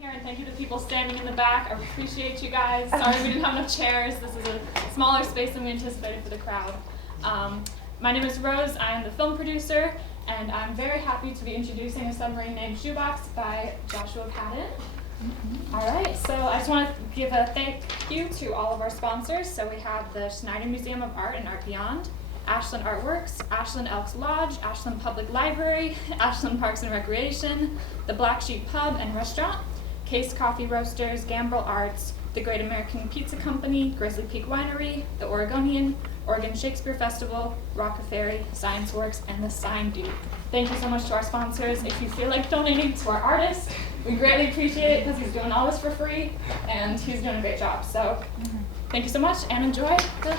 Here, and thank you to people standing in the back. I appreciate you guys. Sorry we didn't have enough chairs. This is a smaller space than we anticipated for the crowd. My name is Rose. I am the film producer, and I'm very happy to be introducing a submarine named Shoebox by Joshua Patton. All right, so I just want to give a thank you to all of our sponsors. So we have the Schneider Museum of Art and Art Beyond, Ashland Artworks, Ashland Elks Lodge, Ashland Public Library, Ashland Parks and Recreation, the Black Sheep Pub and Restaurant, Case Coffee Roasters, Gambrel Arts, the Great American Pizza Company, Grizzly Peak Winery, the Oregonian, Oregon Shakespeare Festival, Rockafairy, Science Works, and the Sign Dude. Thank you so much to our sponsors. If you feel like donating to our artist, we greatly appreciate it because he's doing all this for free and he's doing a great job. So thank you so much and enjoy the...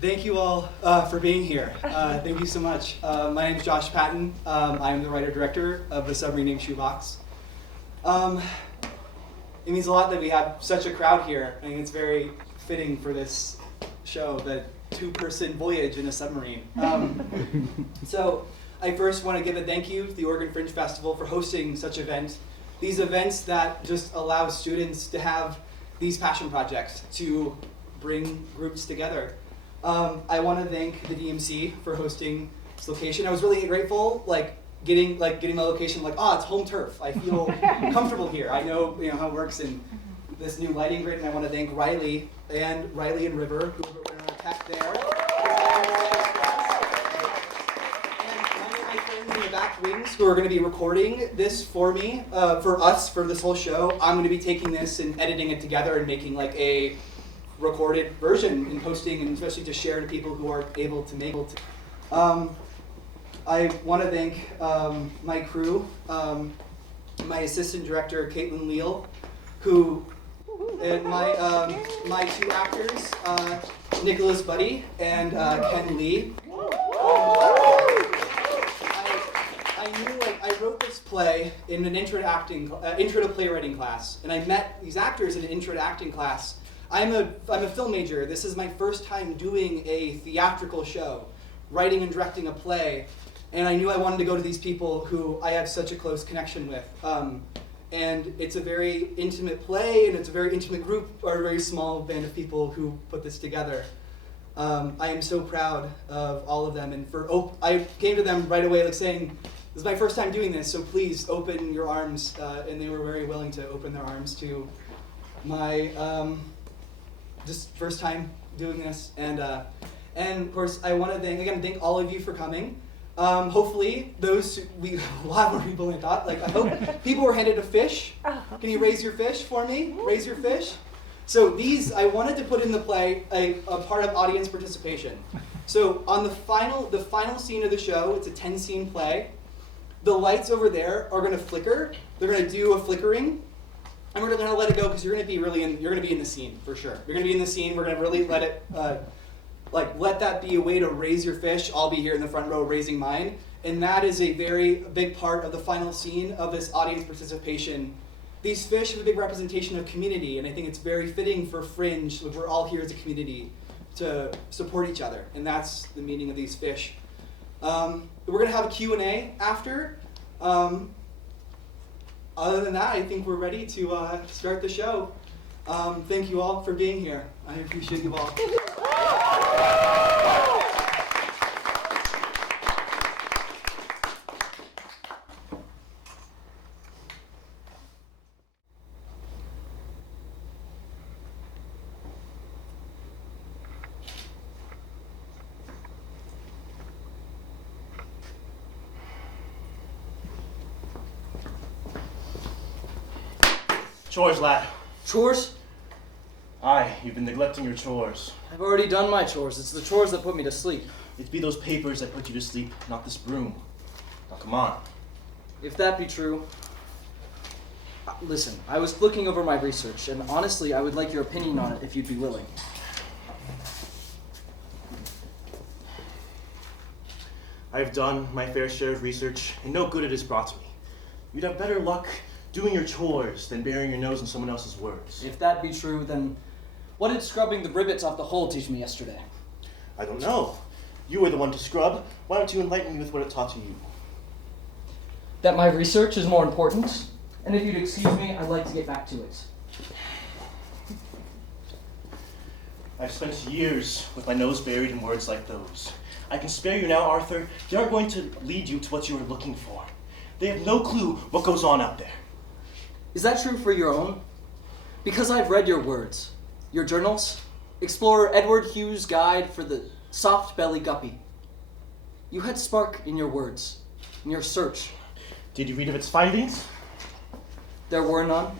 Thank you all for being here. Thank you so much. My name is Josh Patton. I am the writer-director of the Submarine named Shoebox. It means a lot that we have such a crowd here. I think it's very fitting for this show, the two-person voyage in a submarine. So I first want to give a thank you to the Oregon Fringe Festival for hosting such an event. These events that just allow students to have these passion projects to bring groups together. I want to thank the DMC for hosting this location. I was really grateful, getting my location, it's home turf. I feel comfortable here. I know, how it works in this new lighting grid, and I want to thank Riley and River, who were going to attack there. And my friends in the back wings who are going to be recording this for me, for this whole show. I'm going to be taking this and editing it together and making a recorded version and posting, and especially to share to people who aren't able to make it. I want to thank my crew, my assistant director Kaitlyn Leal, and my two actors, Nicolas Budde and Ken Lee. I wrote this play in an intro to playwriting class, and I met these actors in an intro to acting class. I'm a film major. This is my first time doing a theatrical show, writing and directing a play, and I knew I wanted to go to these people who I have such a close connection with. And it's a very intimate play, and it's a very intimate group, or a very small band of people who put this together. I am so proud of all of them, and I came to them right away saying, this is my first time doing this, so please open your arms, and they were very willing to open their arms to my just first time doing this, and of course I want to thank all of you for coming. Hopefully we a lot more people than I thought. I hope people were handed a fish. Can you raise your fish for me? Raise your fish. So these I wanted to put in the play a part of audience participation. So on the final scene of the show, it's a 10-scene play. The lights over there are going to flicker. They're going to do a flickering. And we're going to let it go because you're going to be in the scene for sure. You're going to be in the scene. We're going to really let it, let that be a way to raise your fish. I'll be here in the front row raising mine. And that is a very big part of the final scene of this audience participation. These fish have a big representation of community, and I think it's very fitting for Fringe, which we're all here as a community, to support each other. And that's the meaning of these fish. We're going to have a Q&A after. Other than that, I think we're ready to start the show. Thank you all for being here. I appreciate you all. Chores, lad. Chores? Aye, you've been neglecting your chores. I've already done my chores. It's the chores that put me to sleep. It be those papers that put you to sleep, not this broom. Now come on. If that be true... Listen, I was looking over my research, and honestly, I would like your opinion on it if you'd be willing. I've done my fair share of research, and no good it has brought me. You'd have better luck doing your chores than burying your nose in someone else's works. If that be true, then what did scrubbing the rivets off the hull teach me yesterday? I don't know. You were the one to scrub. Why don't you enlighten me with what it taught to you? That my research is more important, and if you'd excuse me, I'd like to get back to it. I've spent years with my nose buried in words like those. I can spare you now, Arthur. They aren't going to lead you to what you are looking for. They have no clue what goes on out there. Is that true for your own? Because I've read your words, your journals, Explorer Edward Hughes' guide for the soft-belly guppy. You had spark in your words, in your search. Did you read of its findings? There were none.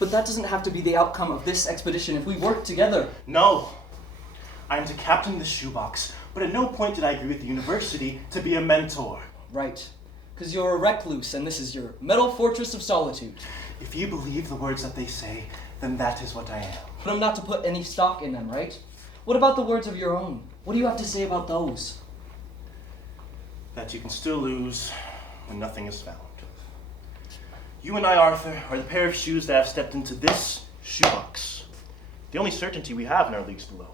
But that doesn't have to be the outcome of this expedition if we work together. No. I am to captain the Shoebox, but at no point did I agree with the university to be a mentor. Right. Because you're a recluse, and this is your metal fortress of solitude. If you believe the words that they say, then that is what I am. But I'm not to put any stock in them, right? What about the words of your own? What do you have to say about those? That you can still lose when nothing is found. You and I, Arthur, are the pair of shoes that have stepped into this shoebox. The only certainty we have in our leagues below.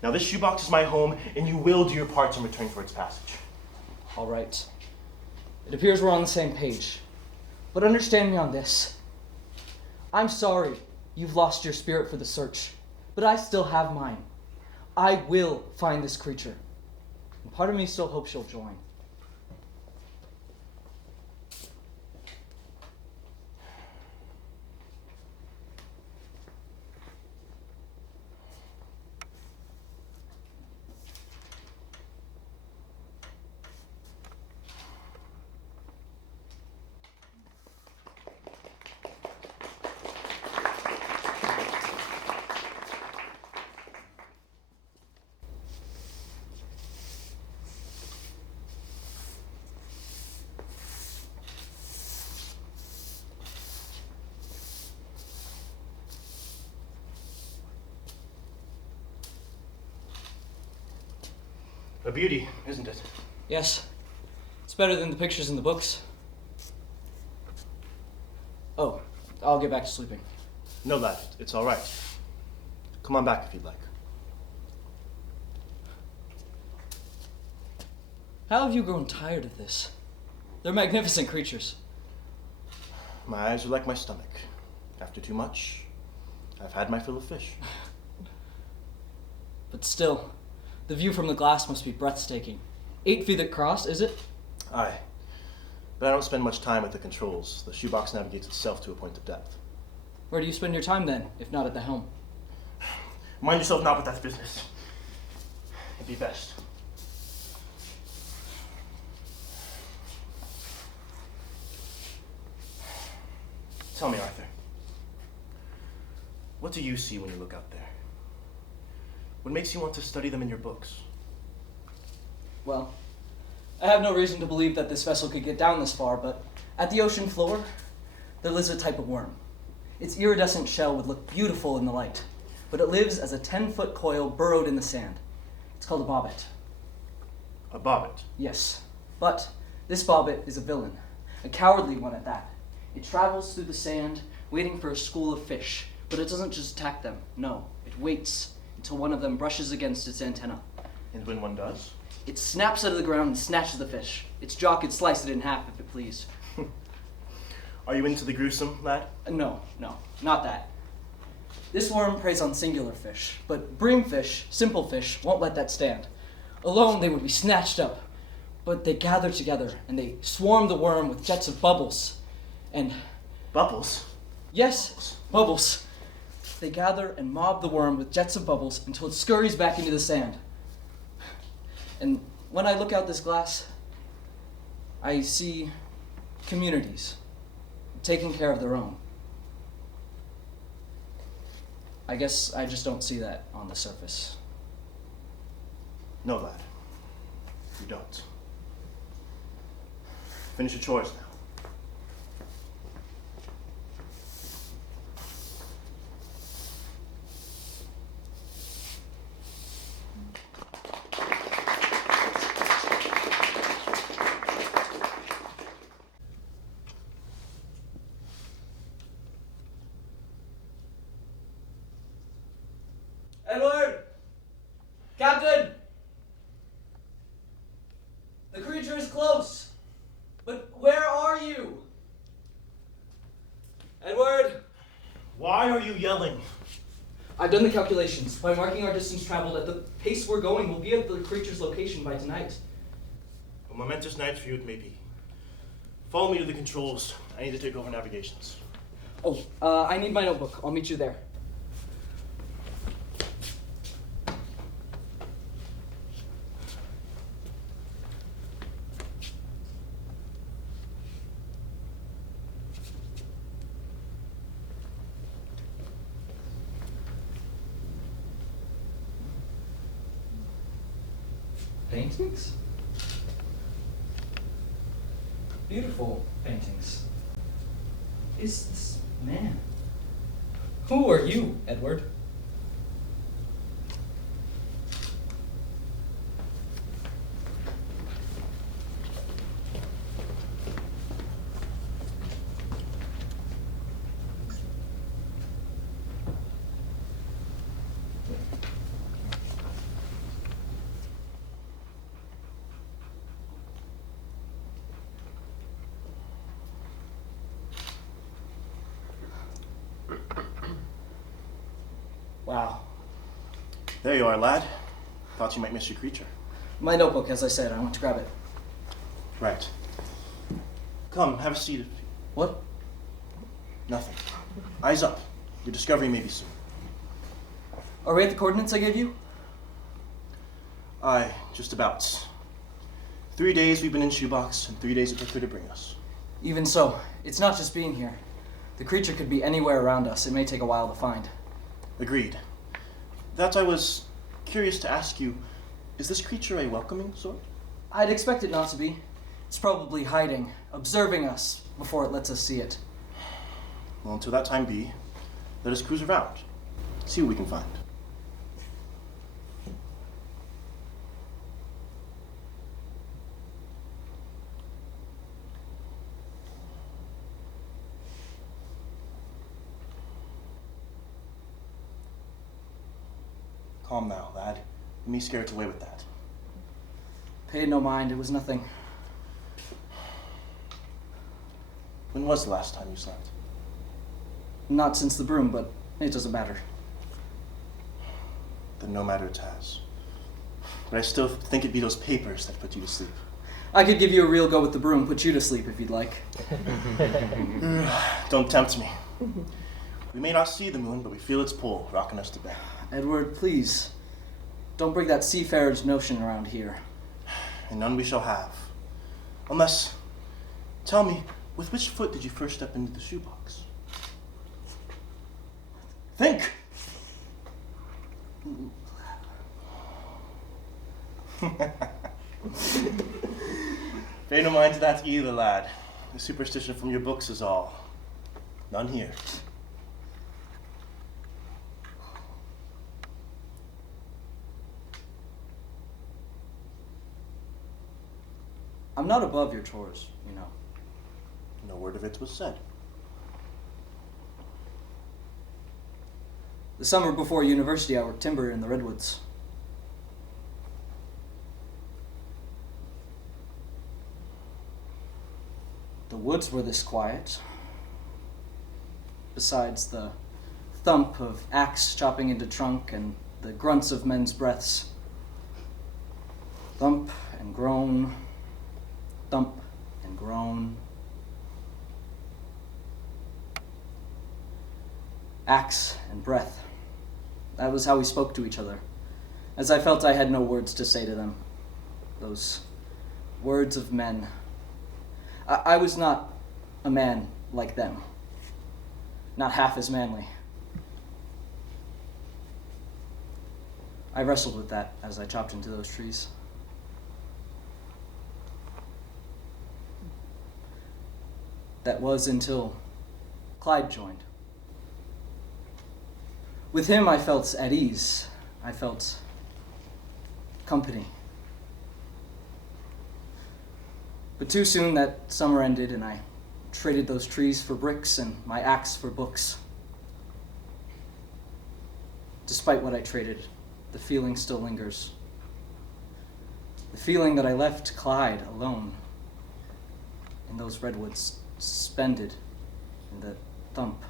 Now this shoebox is my home, and you will do your parts in return for its passage. All right. It appears we're on the same page. But understand me on this. I'm sorry you've lost your spirit for the search, but I still have mine. I will find this creature. And part of me still hopes you'll join. A beauty, isn't it? Yes. It's better than the pictures in the books. Oh, I'll get back to sleeping. No, lad, it's all right. Come on back if you'd like. How have you grown tired of this? They're magnificent creatures. My eyes are like my stomach. After too much, I've had my fill of fish. But still, the view from the glass must be breathtaking. 8 feet across, is it? Aye. But I don't spend much time at the controls. The shoebox navigates itself to a point of depth. Where do you spend your time then, if not at the helm? Mind yourself not with that business. It'd be best. Tell me, Arthur. What do you see when you look out there? What makes you want to study them in your books? Well, I have no reason to believe that this vessel could get down this far, but at the ocean floor, there lives a type of worm. Its iridescent shell would look beautiful in the light, but it lives as a 10-foot coil burrowed in the sand. It's called a bobbit. A bobbit? Yes, but this bobbit is a villain, a cowardly one at that. It travels through the sand, waiting for a school of fish, but it doesn't just attack them. No, it waits until one of them brushes against its antenna. And when one does? It snaps out of the ground and snatches the fish. Its jaw could slice it in half if it pleased. Are you into the gruesome, lad? No, not that. This worm preys on singular fish, but breamfish, simple fish, won't let that stand. Alone, they would be snatched up, but they gather together and they swarm the worm with jets of bubbles. And Bubbles? yes, bubbles. They gather and mob the worm with jets of bubbles until it scurries back into the sand. And when I look out this glass, I see communities taking care of their own. I guess I just don't see that on the surface. No, lad. You don't. Finish your chores now. Edward! Captain! But where are you? Edward! Why are you yelling? I've done the calculations. By marking our distance traveled at the pace we're going, we'll be at the creature's location by tonight. A momentous night for you it may be. Follow me to the controls. I need to take over navigations. Oh, I need my notebook. I'll meet you there. Paintings? Beautiful paintings. Is this man? Who are you, Edward? Wow. There you are, lad. Thought you might miss your creature. My notebook, as I said, I went to grab it. Right. Come, have a seat. If What? Nothing. Eyes up. Your discovery may be soon. Are we at the coordinates I gave you? Aye, just about. 3 days we've been in Shoebox, and 3 days it took her to bring us. Even so, it's not just being here. The creature could be anywhere around us. It may take a while to find. Agreed. That I was curious to ask you, is this creature a welcoming sort? I'd expect it not to be. It's probably hiding, observing us before it lets us see it. Well, until that time be, let us cruise around. See what we can find. Calm now, lad. Let me scare it away with that. Paid no mind, it was nothing. When was the last time you slept? Not since the broom, but it doesn't matter. Then no matter it has. But I still think it'd be those papers that put you to sleep. I could give you a real go with the broom, put you to sleep if you'd like. Don't tempt me. We may not see the moon, but we feel its pull, rocking us to bed. Edward, please. Don't bring that seafarer's notion around here. And none we shall have. Unless, tell me, with which foot did you first step into the shoebox? Think! Pay no mind to that either, lad. The superstition from your books is all. None here. I'm not above your chores, you know. No word of it was said. The summer before university, I worked timber in the redwoods. The woods were this quiet. Besides the thump of axe chopping into trunk and the grunts of men's breaths. Thump and groan. Thump and groan. Axe and breath. That was how we spoke to each other, as I felt I had no words to say to them. Those words of men. I was not a man like them. Not half as manly. I wrestled with that as I chopped into those trees. That was until Clyde joined. With him, I felt at ease. I felt company. But too soon that summer ended, and I traded those trees for bricks and my axe for books. Despite what I traded, the feeling still lingers. The feeling that I left Clyde alone. in those redwoods, suspended in the thump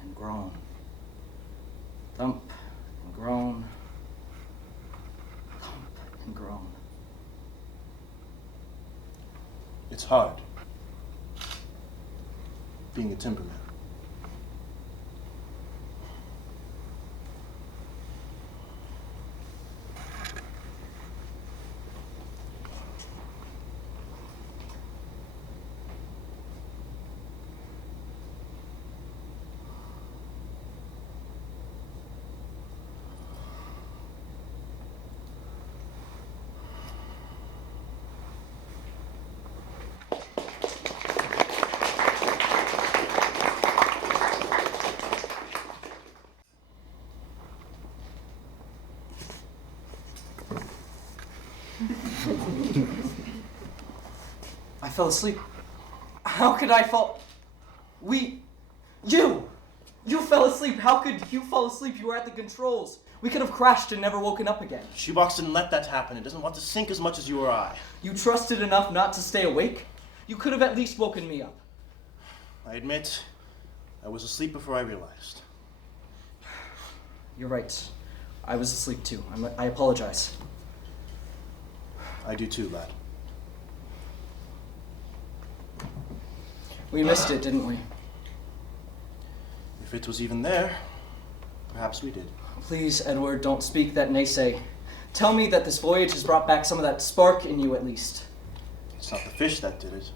and groan. Thump and groan. Thump and groan. It's hard being a timberman. I fell asleep. How could I fall? You fell asleep. How could you fall asleep? You were at the controls. We could have crashed and never woken up again. Shoebox didn't let that happen. It doesn't want to sink as much as you or I. You trusted enough not to stay awake? You could have at least woken me up. I admit, I was asleep before I realized. You're right. I was asleep too. I apologize. I do too, lad. We missed it, didn't we? If it was even there, perhaps we did. Please, Edward, don't speak that naysay. Tell me that this voyage has brought back some of that spark in you at least. It's not the fish that did it,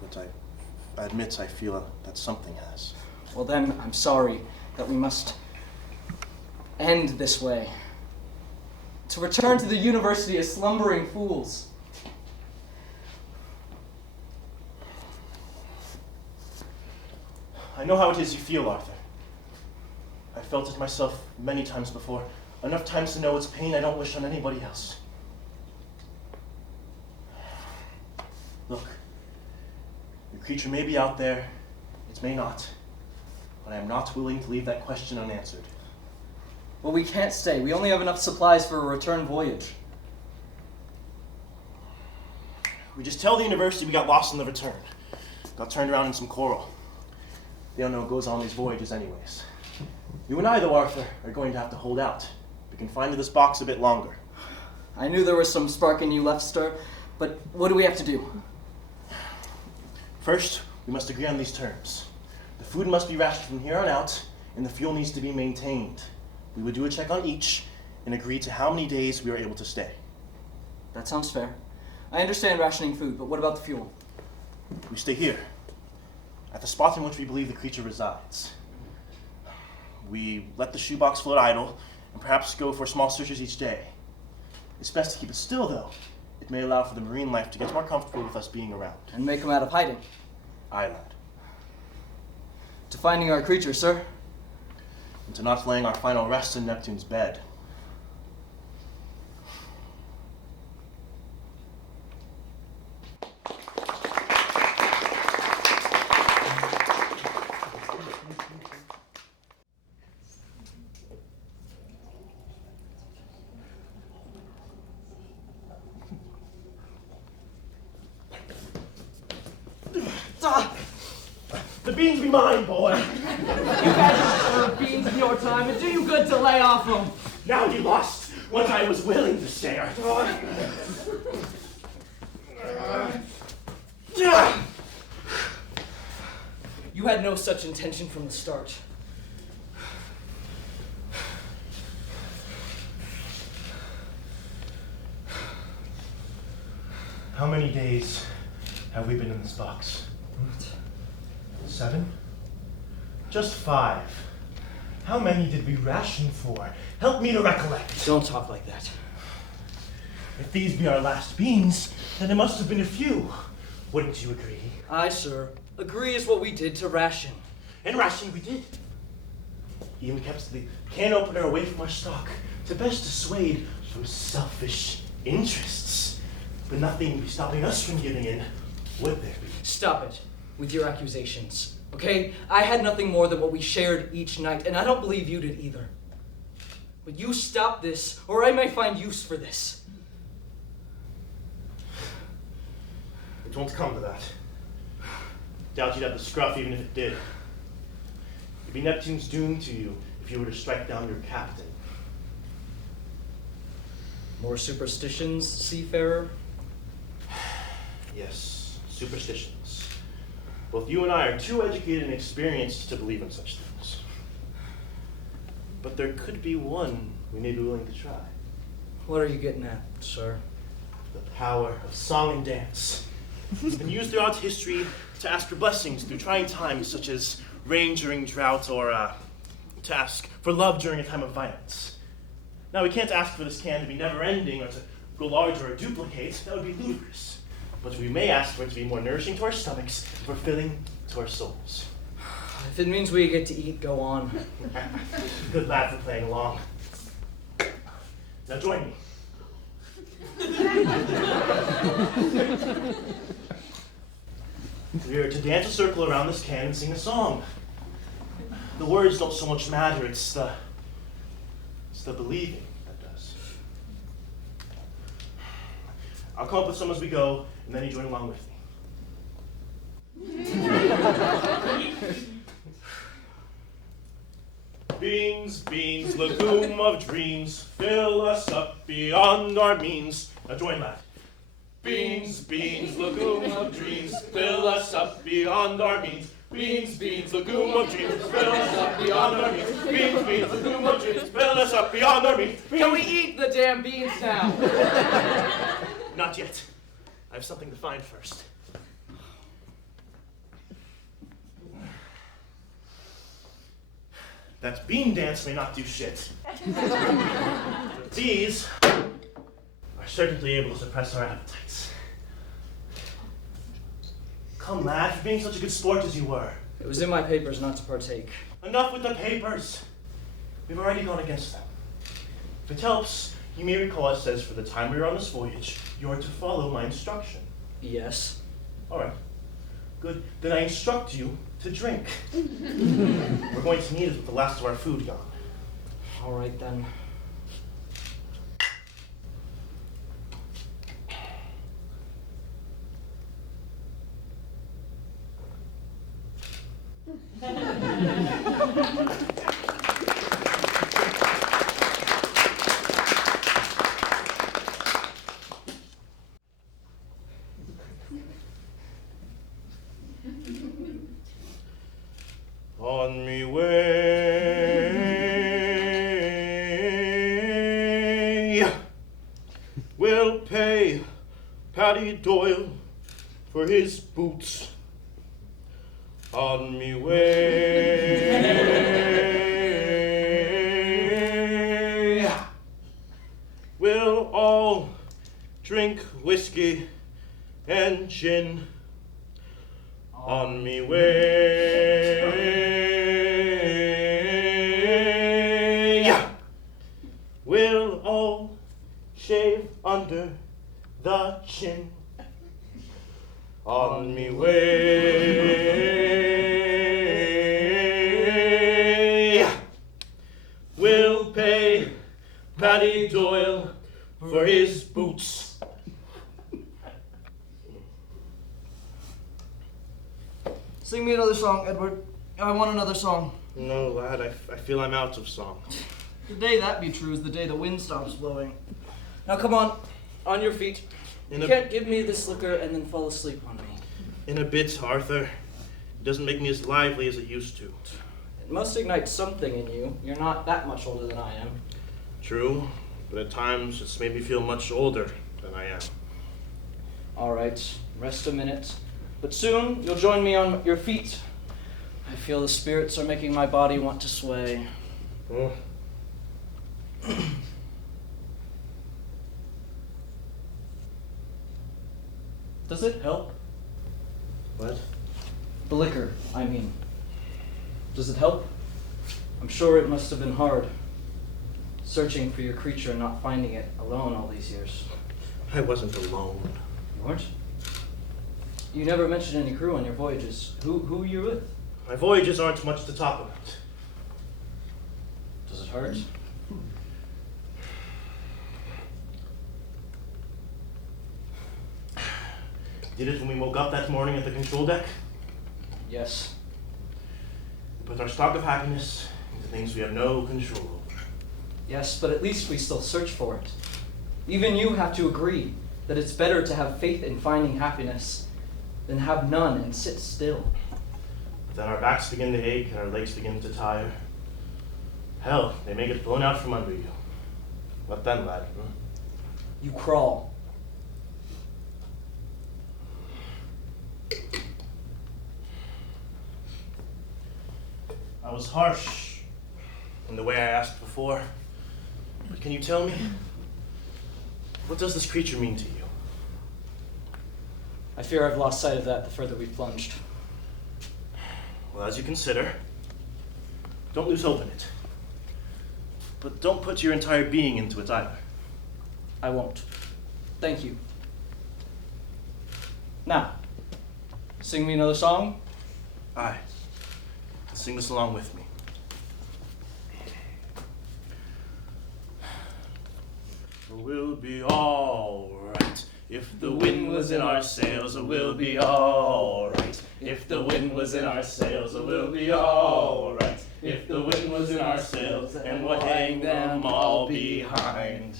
but I admit I feel that something has. Well then, I'm sorry that we must end this way. To return to the university as slumbering fools. I know how it is you feel, Arthur. I felt it myself many times before. Enough times to know it's pain I don't wish on anybody else. Look, your creature may be out there, it may not, but I am not willing to leave that question unanswered. Well, we can't stay. We only have enough supplies for a return voyage. We just tell the university we got lost on the return. Got turned around in some coral. They don't know what goes on these voyages anyways. You and I, though, Arthur, are going to have to hold out. Be confined to this box a bit longer. I knew there was some spark in you left stir, but what do we have to do? First, we must agree on these terms. The food must be rationed from here on out, and the fuel needs to be maintained. We would do a check on each and agree to how many days we are able to stay. That sounds fair. I understand rationing food, but what about the fuel? We stay here, at the spot in which we believe the creature resides. We let the shoebox float idle, and perhaps go for small searches each day. It's best to keep it still, though. It may allow for the marine life to get more comfortable with us being around. And make them out of hiding. Aye, lad. To finding our creature, sir. And to not laying our final rest in Neptune's bed. The beans be mine, boy. You guys deserve beans in your time. It do you good to lay off them. Now you lost what I was willing to share. You had no such intention from the start. How many days have we been in this box? 7? Just 5. How many did we ration for? Help me to recollect. Don't talk like that. If these be our last beans, then it must have been a few. Wouldn't you agree? Aye, sir. Agree is what we did to ration. And ration we did. Even kept the can opener away from our stock to best dissuade from selfish interests. But nothing would be stopping us from giving in, would there be? Stop it with your accusations, okay? I had nothing more than what we shared each night, and I don't believe you did either. But you stop this, or I may find use for this. It won't come to that. Doubt you'd have the scruff even if it did. It'd be Neptune's doom to you if you were to strike down your captain. More superstitions, seafarer? Yes, superstitions. Both you and I are too educated and experienced to believe in such things. But there could be one we may be willing to try. What are you getting at, sir? The power of song and dance. It's been used throughout history to ask for blessings through trying times such as rain during drought or to ask for love during a time of violence. Now, we can't ask for this can to be never-ending or to grow larger or duplicate. That would be ludicrous. But we may ask for it to be more nourishing to our stomachs and fulfilling to our souls. If it means we get to eat, go on. Good lad for playing along. Now join me. We are to dance a circle around this can and sing a song. The words don't so much matter, it's the believing that does. I'll come up with some as we go, and then you join along with me. Beans, beans, legume of dreams, fill us up beyond our means. Now join that. Beans, beans, legume of dreams, fill us up beyond our means. Beans, beans, legume of dreams, fill us up beyond our means. Beans, beans, legume of dreams, fill us up beyond our means. Can we eat the damn beans now? Not yet. I have something to find first. That bean dance may not do shit. But these are certainly able to suppress our appetites. Come, lad, for being such a good sport as you were. It was in my papers not to partake. Enough with the papers. We've already gone against them. If it helps, you may recall it says for the time we are on this voyage, you are to follow my instruction. Yes. All right. Good. Then I instruct you to drink. We're going to need it with the last of our food gone. All right, then. On me way, we'll pay Paddy Doyle for his boots. On me way, we'll all drink whiskey and gin. On me way, we'll all shave under the chin. On me way, we'll pay Paddy Doyle for his boots. Sing me another song, Edward. I want another song. No, lad, I feel I'm out of song. The day that be true is the day the wind stops blowing. Now come on your feet. In You a- can't give me this liquor and then fall asleep on me. In a bit, Arthur. It doesn't make me as lively as it used to. It must ignite something in you. You're not that much older than I am. True, but at times it's made me feel much older than I am. All right, rest a minute. But soon you'll join me on your feet. I feel the spirits are making my body want to sway. Oh. Does it help? What? The liquor, I mean. Does it help? I'm sure it must have been hard, searching for your creature and not finding it alone all these years. I wasn't alone. You weren't? You never mentioned any crew on your voyages. Who were you with? My voyages aren't much to talk about. Does it hurt? Did it when we woke up that morning at the control deck? Yes. We put our stock of happiness into things we have no control over. Yes, but at least we still search for it. Even you have to agree that it's better to have faith in finding happiness than have none and sit still. But then our backs begin to ache and our legs begin to tire. Hell, they may get blown out from under you. What then, lad? You crawl. I was harsh in the way I asked before, but can you tell me, what does this creature mean to you? I fear I've lost sight of that the further we've plunged. Well, as you consider, don't lose hope in it. But don't put your entire being into it either. I won't. Thank you. Now, sing me another song. Aye. Sing this along with me. We'll be all right. If the wind was in our sails, we'll be all right. If the wind was in our sails, we'll be all right. If the wind was in our sails, and we'll hang them all behind.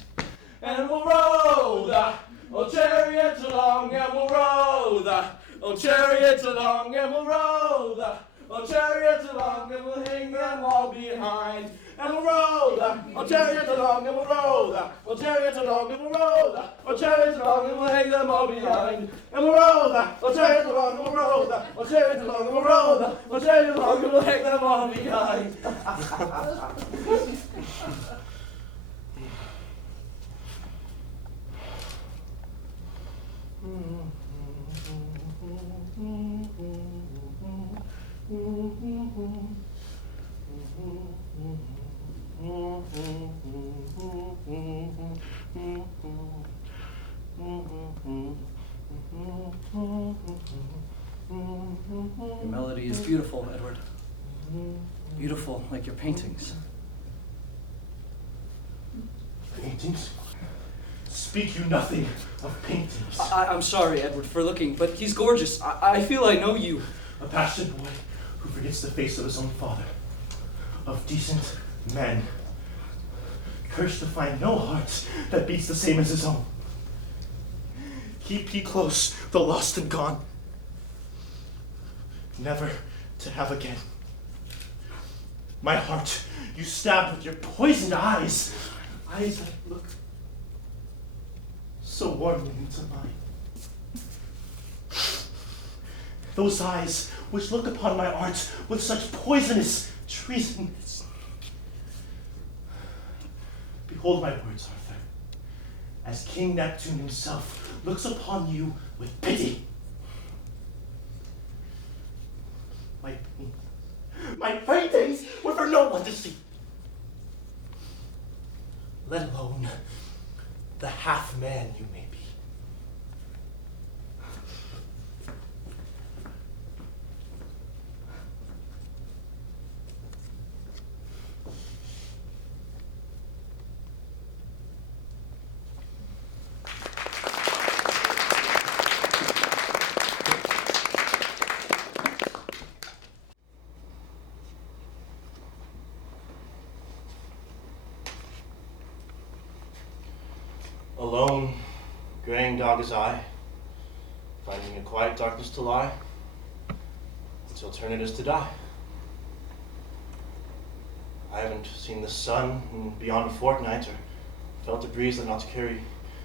And we'll row the old chariot along, and we'll row the old chariot along, and we'll row the old chariot along, and we'll hang them all behind. And we'll row the old chariot along, and we'll row the old chariot along, and we'll row the old chariot along, and we'll hang them all behind. And we'll row the old chariot along, and we'll row the old chariot along, and we'll row the old chariot along, and we'll hang them all behind. Your melody is beautiful, Edward. Beautiful, like your paintings. Paintings? Speak you nothing of paintings. I'm sorry, Edward, for looking, but he's gorgeous. I feel I know you. A passionate boy who forgets the face of his own father. Of decent men. Cursed to find no heart that beats the same as his own. Keep ye close, though lost and gone. Never to have again. My heart, you stabbed with your poisoned eyes. Eyes that look so warmly into mine. Those eyes which look upon my art with such poisonous treason. Behold my words, Arthur, as King Neptune himself looks upon you with pity. My paintings were for no one to see, let alone the half-man you may be. Alone, graying dog as I, finding a quiet darkness to lie, until turn it is to die. I haven't seen the sun in beyond a fortnight, or felt a breeze that not to carry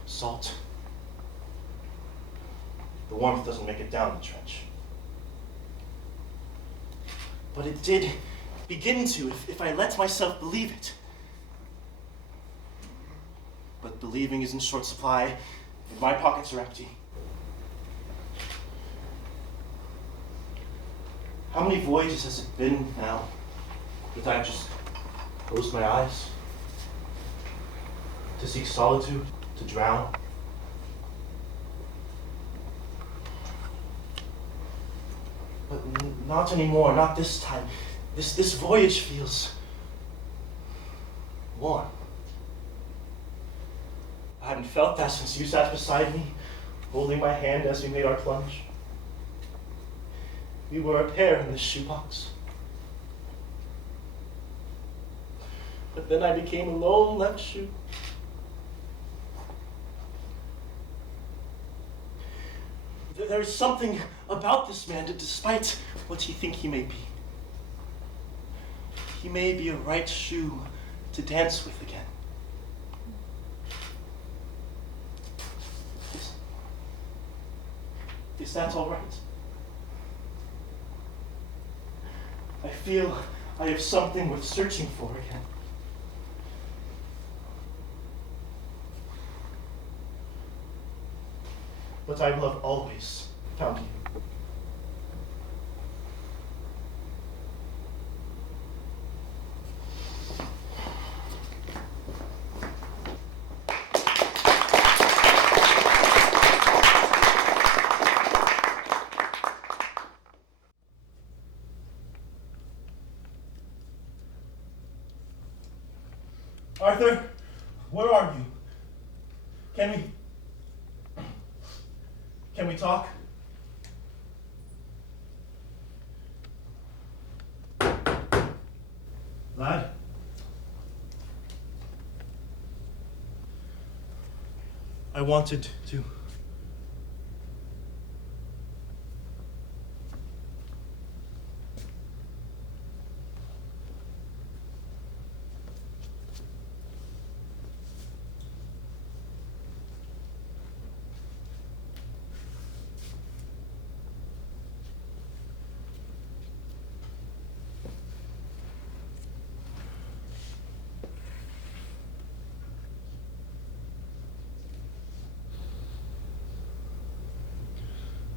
salt. The warmth doesn't make it down the trench. But it did begin to, if I let myself believe it. But believing is in short supply, and my pockets are empty. How many voyages has it been now that I've just closed my eyes? To seek solitude, to drown? But not anymore, not this time. This voyage feels warm. I haven't felt that since you sat beside me holding my hand as we made our plunge. We were a pair in this shoebox. But then I became a lone left shoe. There is something about this man that despite what he think he may be, he may be a right shoe to dance with again. Is that all right? I feel I have something worth searching for again. But I will have always found you. Arthur, where are you? Can we talk? Lad? I wanted to.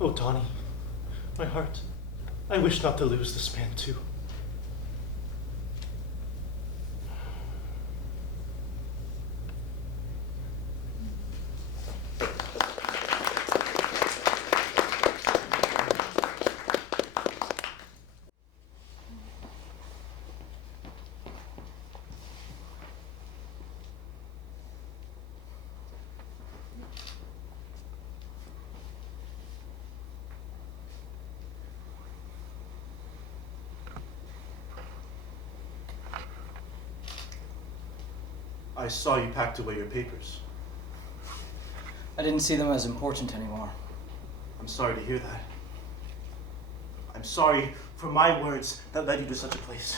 Oh, Donnie, my heart. I wish not to lose this man too. I saw you packed away your papers. I didn't see them as important anymore. I'm sorry to hear that. I'm sorry for my words that led you to such a place.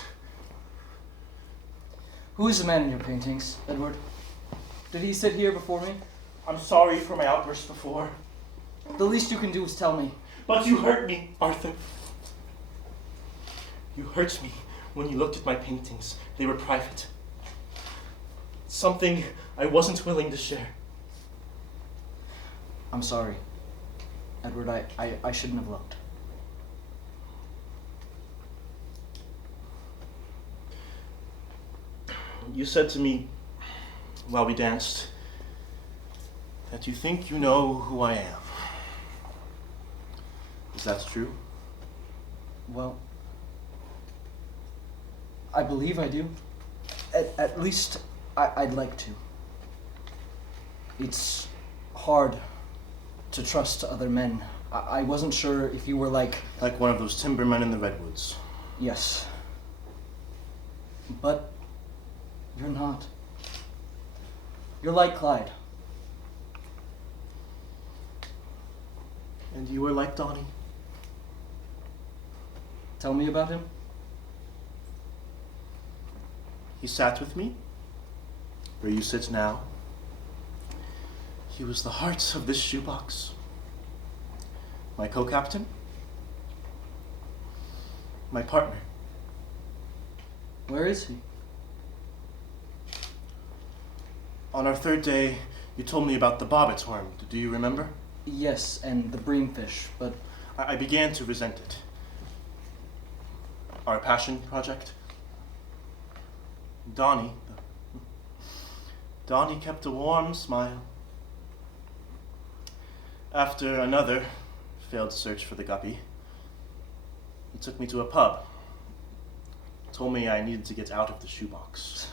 Who is the man in your paintings, Edward? Did he sit here before me? I'm sorry for my outburst before. The least you can do is tell me. But you hurt me, Arthur. You hurt me when you looked at my paintings. They were private. Something I wasn't willing to share. I'm sorry. Edward, I shouldn't have looked. You said to me while we danced that you think you know who I am. Is that true? Well, I believe I do. At least I'd like to. It's hard to trust other men. I wasn't sure if you were like... Like one of those timbermen in the redwoods. Yes. But you're not. You're like Clyde. And you were like Donnie. Tell me about him. He sat with me, where you sit now. He was the heart of this shoebox. My co-captain. My partner. Where is he? On our third day, you told me about the bobbit worm. Do you remember? Yes, and the breamfish, but... I began to resent it. Our passion project. Donnie kept a warm smile. After another failed search for the guppy, he took me to a pub. Told me I needed to get out of the shoebox.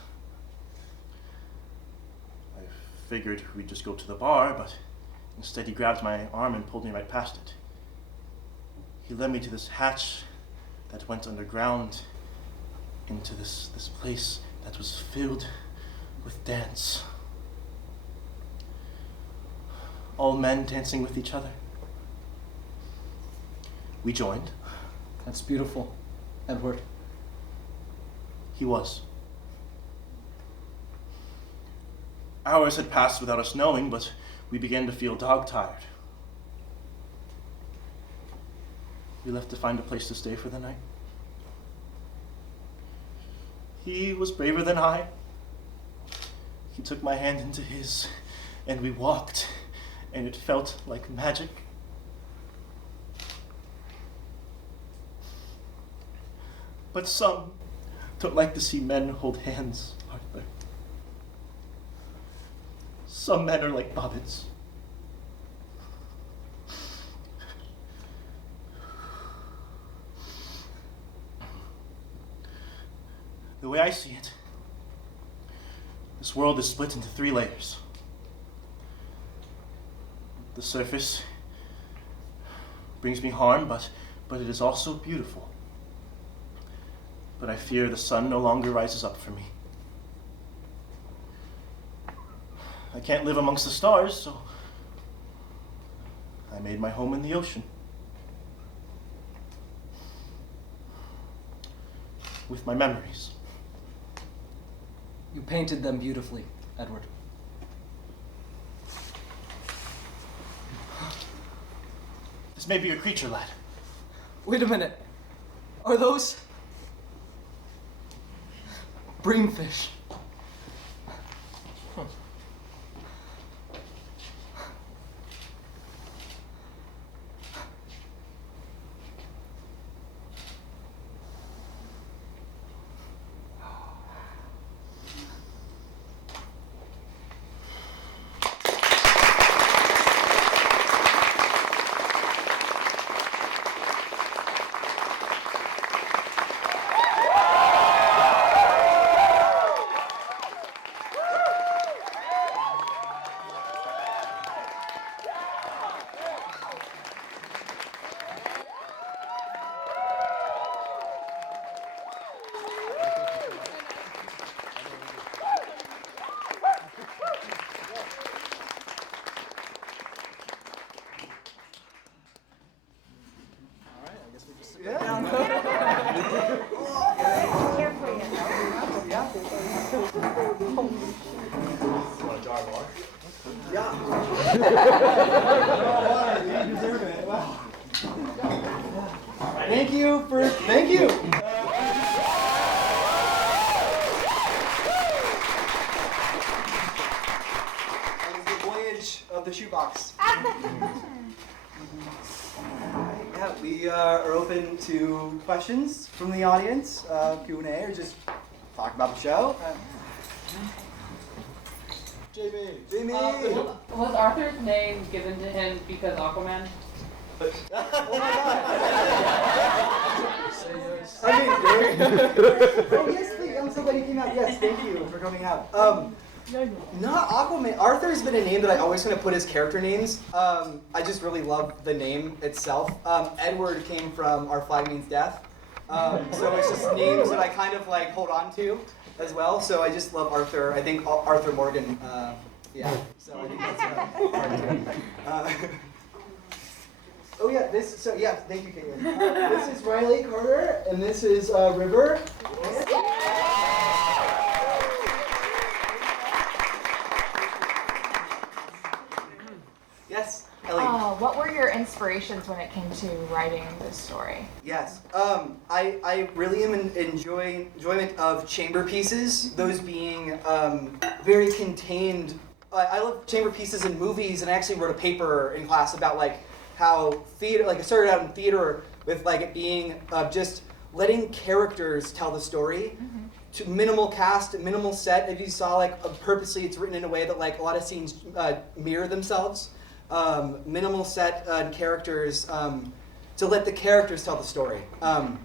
I figured we'd just go to the bar, but Instead, he grabbed my arm and pulled me right past it. He led me to this hatch that went underground into this place that was filled with dance. All men dancing with each other. We joined. That's beautiful, Edward. He was. Hours had passed without us knowing, but we began to feel dog-tired. We left to find a place to stay for the night. He was braver than I. He took my hand into his, and we walked, and it felt like magic. But some don't like to see men hold hands, Arthur. Some men are like bobbins. The way I see it, this world is split into 3 layers. The surface brings me harm, but it is also beautiful. But I fear the sun no longer rises up for me. I can't live amongst the stars, so I made my home in the ocean. With my memories. You painted them beautifully, Edward. This may be a creature, lad. Wait a minute. Are those breamfish? Thank you. That was the voyage of the Shoebox. Yeah, we are open to questions from the audience, Q&A, or just talk about the show. Jamie. Was Arthur's name given to him because Aquaman? Oh yes, please. I'm so glad you came out. Yes, thank you for coming out. Not Aquaman. Arthur's been a name that I always kind of put as character names. I just really love the name itself. Edward came from Our Flag Means Death. So it's just names that I kind of like hold on to as well. So I just love Arthur. I think Arthur Morgan. Yeah. So I think that's hard too. Oh yeah, thank you, Kaitlyn. This is Riley Carter, and this is River. Yes, Ellie. What were your inspirations when it came to writing this story? Yes, I really am enjoyment of chamber pieces. Those being very contained. I love chamber pieces in movies, and I actually wrote a paper in class about like how theater, like I started out in theater with like it being just letting characters tell the story. Mm-hmm. To minimal cast, minimal set. If you saw like purposely, it's written in a way that like a lot of scenes mirror themselves. Minimal set and characters to let the characters tell the story and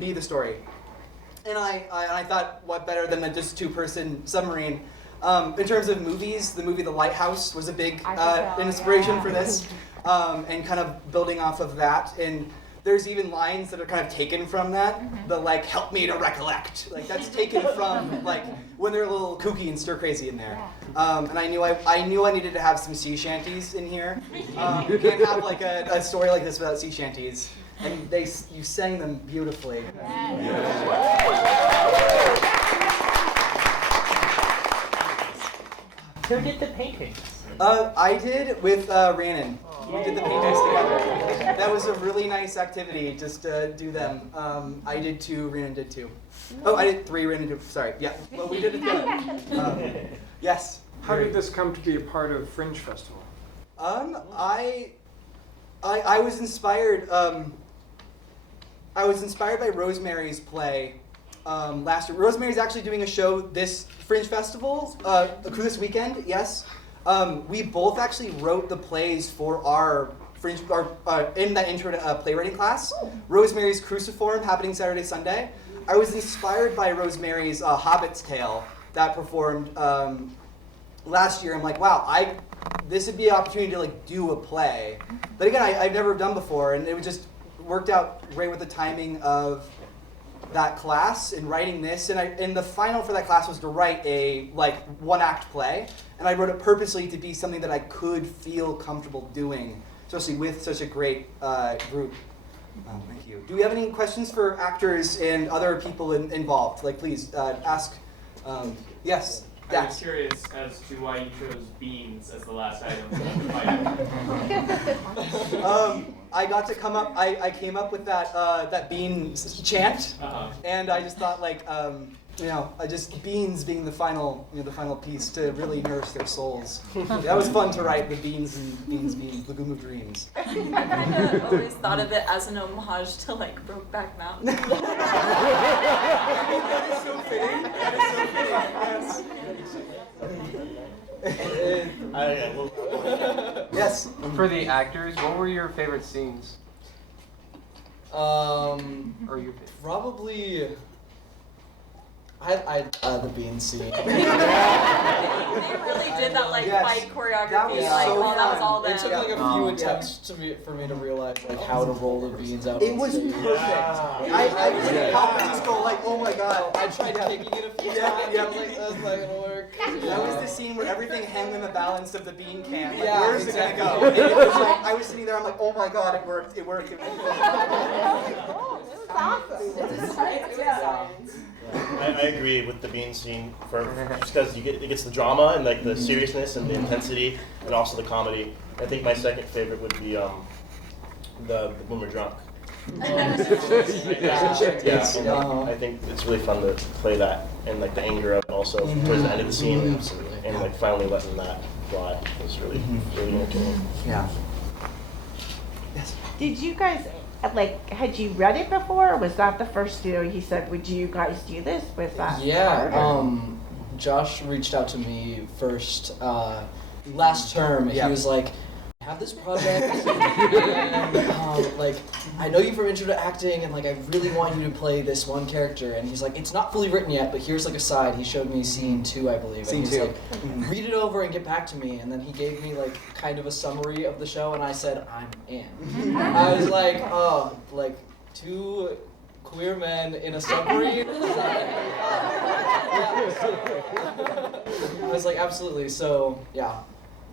be the story. And I thought, what better than a just 2-person submarine? In terms of movies, the movie The Lighthouse was a big I could tell, inspiration yeah. for this, and kind of building off of that. And there's even lines that are kind of taken from that. The like, help me to recollect. Like that's taken from like when they're a little kooky and stir crazy in there. And I knew I needed to have some sea shanties in here. You can't have like a story like this without sea shanties. And you sang them beautifully. Who did the paintings? I did with Rhiannon. We did the paintings together. That was a really nice activity, just to do them. I did 2, Rhiannon did 2. Oh, I did 3, Rhiannon did, sorry, yeah. Well, we did it together. Yes. How did this come to be a part of Fringe Festival? I was inspired. I was inspired by Rosemary's play last year. Rosemary's actually doing a show this Fringe Festival, this weekend. Yes, we both actually wrote the plays for our Fringe, in that intro to playwriting class. Rosemary's Cruciform happening Saturday, Sunday. I was inspired by Rosemary's Hobbit's Tale that performed last year. I'm like, wow, this would be an opportunity to like do a play. But again, I've never done before, and it was just worked out great with the timing of that class and writing this. And the final for that class was to write a like 1-act play, and I wrote it purposely to be something that I could feel comfortable doing, especially with such a great group. Thank you. Do we have any questions for actors and other people involved? Like, please ask. Yes. I was curious as to why you chose beans as the last item. I got to come up. I came up with that bean chant, and I just thought like just beans being the final piece to really nourish their souls. That was fun to write the beans, Lagoon of Dreams. I've always thought of it as an homage to like Brokeback Mountain. That is so fitting. Yes. Yes. For the actors, what were your favorite scenes? Or your Probably. I the bean scene. They really did that like Yes. fight choreography. That was Like, so that was fun. all them. It took like a few attempts for me to realize like how to roll the beans out. It on was stage. perfect. I couldn't help but just go like, oh my god. I tried kicking it a few times. Yeah. I was like, that's not gonna work. That was the scene where everything hung in the balance of the bean can. Like, Yeah, where's exactly. it gonna go? And it was like, I was sitting there, I'm like, oh my god, it worked. It worked. I agree with the bean scene just because it gets the drama and like the seriousness and the intensity and also the comedy. I think my second favorite would be the when we're drunk. I think it's really fun to play that and like the anger of also towards the end of the scene and like finally letting that fly was really entertaining. Yeah. Did you guys, like, had you read it before, or was that the first deal he said, would you guys do this? Was that Yeah, Josh reached out to me first last term, and he was like, I have this project, and like, I know you from Intro to Acting, and like, I really want you to play this one character, and he's like, it's not fully written yet, but here's like a side. He showed me scene 2, I believe, and he's like, read it over and get back to me, and then he gave me like kind of a summary of the show, and I said, I'm in. I was like, oh, like 2 queer men in a submarine? I was like, absolutely, so, yeah.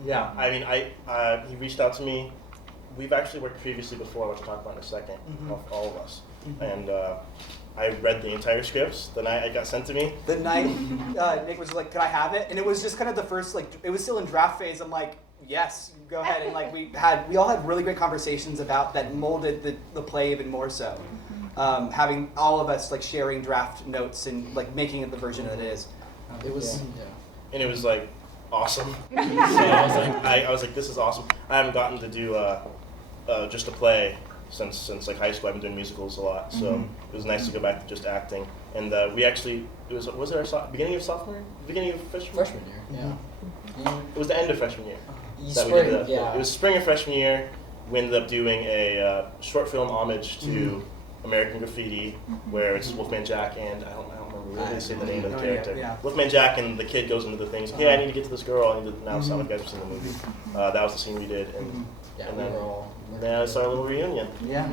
Yeah, I mean, he reached out to me. We've actually worked previously before, which we'll talk about in a second, all of us. And I read the entire scripts the night it got sent to me. The night Nick was like, could I have it? And it was just kind of the first, like, it was still in draft phase. I'm like, yes, go ahead. And like, we all had really great conversations about that molded the play even more so. Having all of us like sharing draft notes and like making it the version that it is. It was, And it was like, awesome. So I was like, this is awesome. I haven't gotten to do just a play since like high school. I've been doing musicals a lot, so it was nice to go back to just acting. And we actually, was it our beginning of sophomore, beginning of freshman year? Yeah. It was the end of freshman year. Spring, It was spring of freshman year. We ended up doing a short film homage to American Graffiti, where it's Wolfman Jack and I don't remember really saying the name of the character. Yeah. Wolfman Jack and the kid goes into the things. Hey, I need to get to this girl. I need to now sound like you guys have seen the movie. That was the scene we did, and Yeah, and we then were all. now it's our little reunion. Yeah.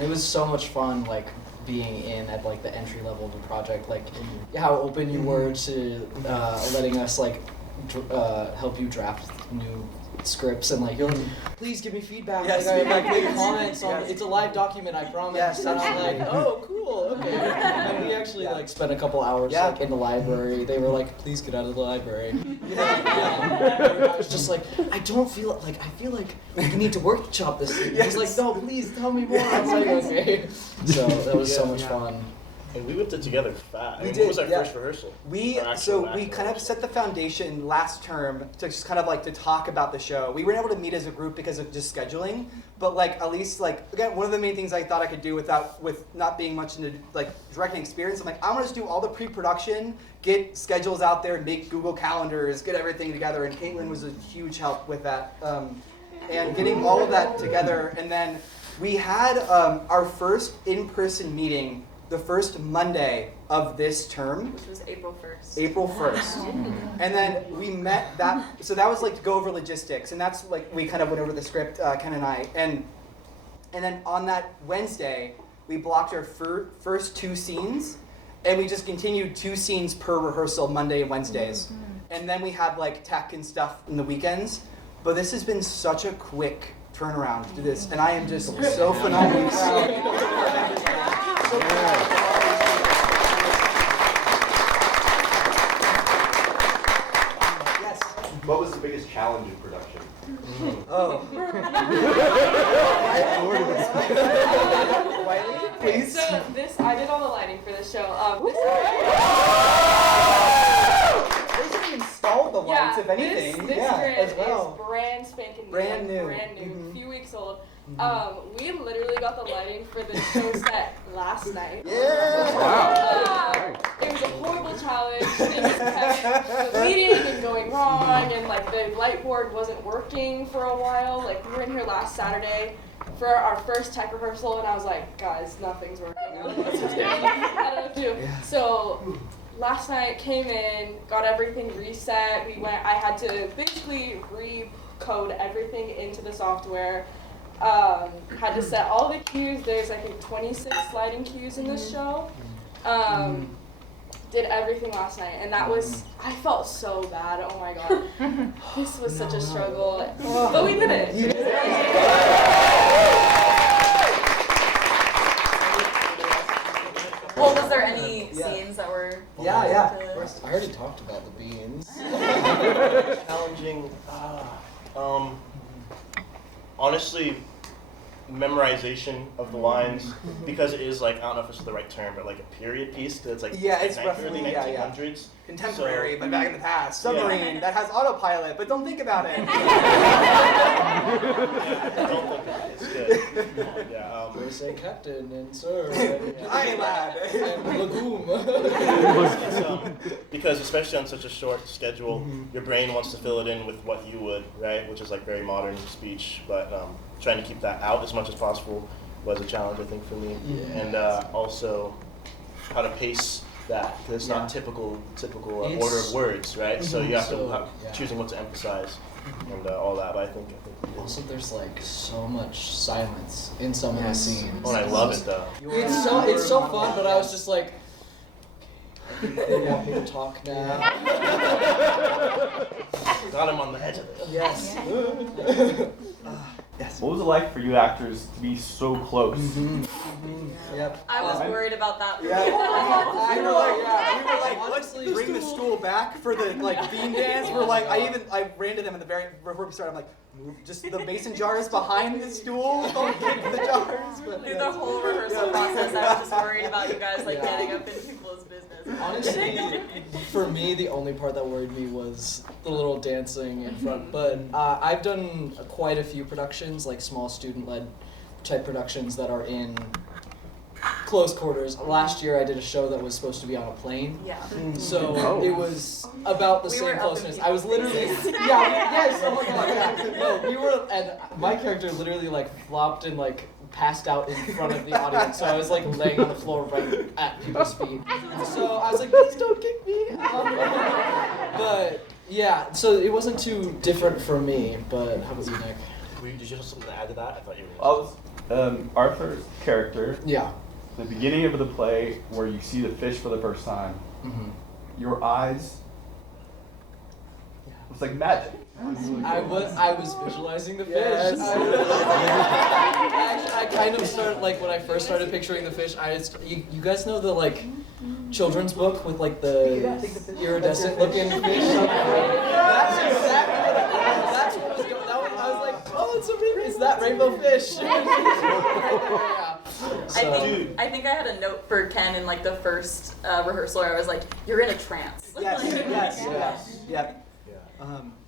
It was so much fun, like being in at like the entry level of the project, like how open you were to letting us like help you draft new scripts and like you're like, please give me feedback. Yes. Like leave comments on Yes. it's a live document, I promise. Yes, and I'm like, absolutely. oh cool, okay. And we actually like spent a couple hours like in the library. They were like, please get out of the library. I was just like, I feel like we need to workshop this thing. He's like, no, please tell me more. I was like, okay. So that was so much fun. And we whipped it together fast. We What did, was our yeah. first rehearsal? We kind of set the foundation last term to just kind of like to talk about the show. We weren't able to meet as a group because of just scheduling, but like at least like again one of the main things I thought I could do with not being much into like directing experience. I'm like I want to just do all the pre-production, get schedules out there, make Google calendars, get everything together. And Kaitlyn was a huge help with that and getting all of that together. And then we had our first in-person meeting the first Monday of this term. Which was April 1st. April 1st. And then we met that, so that was like to go over logistics, and that's like, we kind of went over the script, Ken and I, and then on that Wednesday, we blocked our first 2 scenes, and we just continued 2 scenes per rehearsal, Monday and Wednesdays. And then we had like tech and stuff in the weekends, but this has been such a quick turnaround to this, and I am just so phenomenally proud. Yes. What was the biggest challenge in production? Oh. Wiley, please. So I did all the lighting for this show. They should have installed the lights, if anything. This grid as well. is brand spanking new. Brand new. Brand new, a few weeks old. We literally got the lighting for the show set last night. Yeah! Wow. It was a horrible challenge. Things kept bleeding and going wrong, and like the light board wasn't working for a while. Like we were in here last Saturday for our first tech rehearsal, and I was like, guys, nothing's working. I don't know what to do. I don't know what to do. So last night came in, got everything reset. I had to basically re-code everything into the software. Had to set all the cues. There's I think 26 lighting cues in this show. Did everything last night, and that was, I felt so bad. Oh my god. This was such a struggle. But we did it. You did it. Well, was there any scenes that were Yeah. I already talked about the beans. Challenging. Honestly, memorization of the lines, because it is like, I don't know if it's the right term, but like a period piece, because it's like It's early roughly 1900s. Contemporary, but back in the past. Submarine that has autopilot, but don't think about it. Don't think about it. It's good. They say captain and sir. Aye, lad. And legume. It's, because especially on such a short schedule, your brain wants to fill it in with what you would, right? Which is like very modern speech, but trying to keep that out as much as possible was a challenge, I think, for me. Yeah. And also how to pace that, because it's not typical order of words, right? So you have to choosing what to emphasize and all that. But I think also there's like so much silence in some of the scenes. Oh, and I love it though. It's so fun, but I was just like, I think they want me to talk now. Got him on the edge of it. Yes. Yes. What was it like for you actors to be so close? Yep. I was worried about that. We were like, let's bring the stool back for the like bean dance. We're like, I ran to them in the very before we started. I'm like, move just the mason jars behind the stool. Don't get the jars. But Through the whole rehearsal process, I was just worried about you guys like getting up in people's business. Honestly, for me, the only part that worried me was the little dancing in front. But I've done quite a few productions, like small student-led type productions that are in close quarters. Last year, I did a show that was supposed to be on a plane. Yeah. So it was about the same closeness. I was literally, oh my god, yeah. No, we were, and my character literally like flopped and like passed out in front of the audience, so I was like laying on the floor right at people's feet. So I was like, please don't kick me. But yeah, so it wasn't too different for me. But how about you, Nick? Did you have something to add to that? I thought you were. Arthur's character. Yeah. The beginning of the play where you see the fish for the first time. Mm-hmm. Your eyes. It was like magic. I was visualizing the fish. Yes. I kind of started like when I first started picturing the fish. You guys know the like children's book with like the iridescent looking fish. That's exactly what was going. I was like, oh, it's that rainbow fish. I think I had a note for Ken in like the first rehearsal where I was like, "You're in a trance." Yes.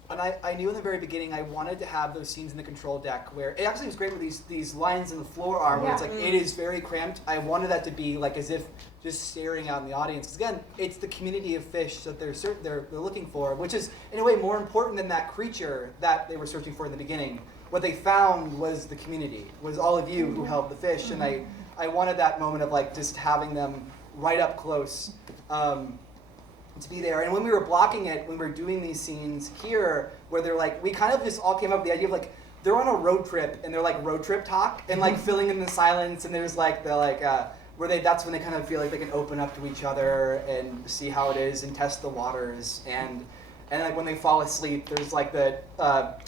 And I knew in the very beginning I wanted to have those scenes in the control deck where it actually was great where these lines in the floor are where it's like it is very cramped. I wanted that to be like as if just staring out in the audience. 'Cause again, it's the community of fish that they're looking for, which is in a way more important than that creature that they were searching for in the beginning. What they found was the community, was all of you who held the fish, and I wanted that moment of like just having them right up close. To be there. And when we were blocking it, when we were doing these scenes here, where they're like, we kind of just all came up with the idea of like, they're on a road trip, and they're like road trip talk, and like filling in the silence, and there's like, that's when they kind of feel like they can open up to each other and see how it is and test the waters. And like when they fall asleep, there's like the,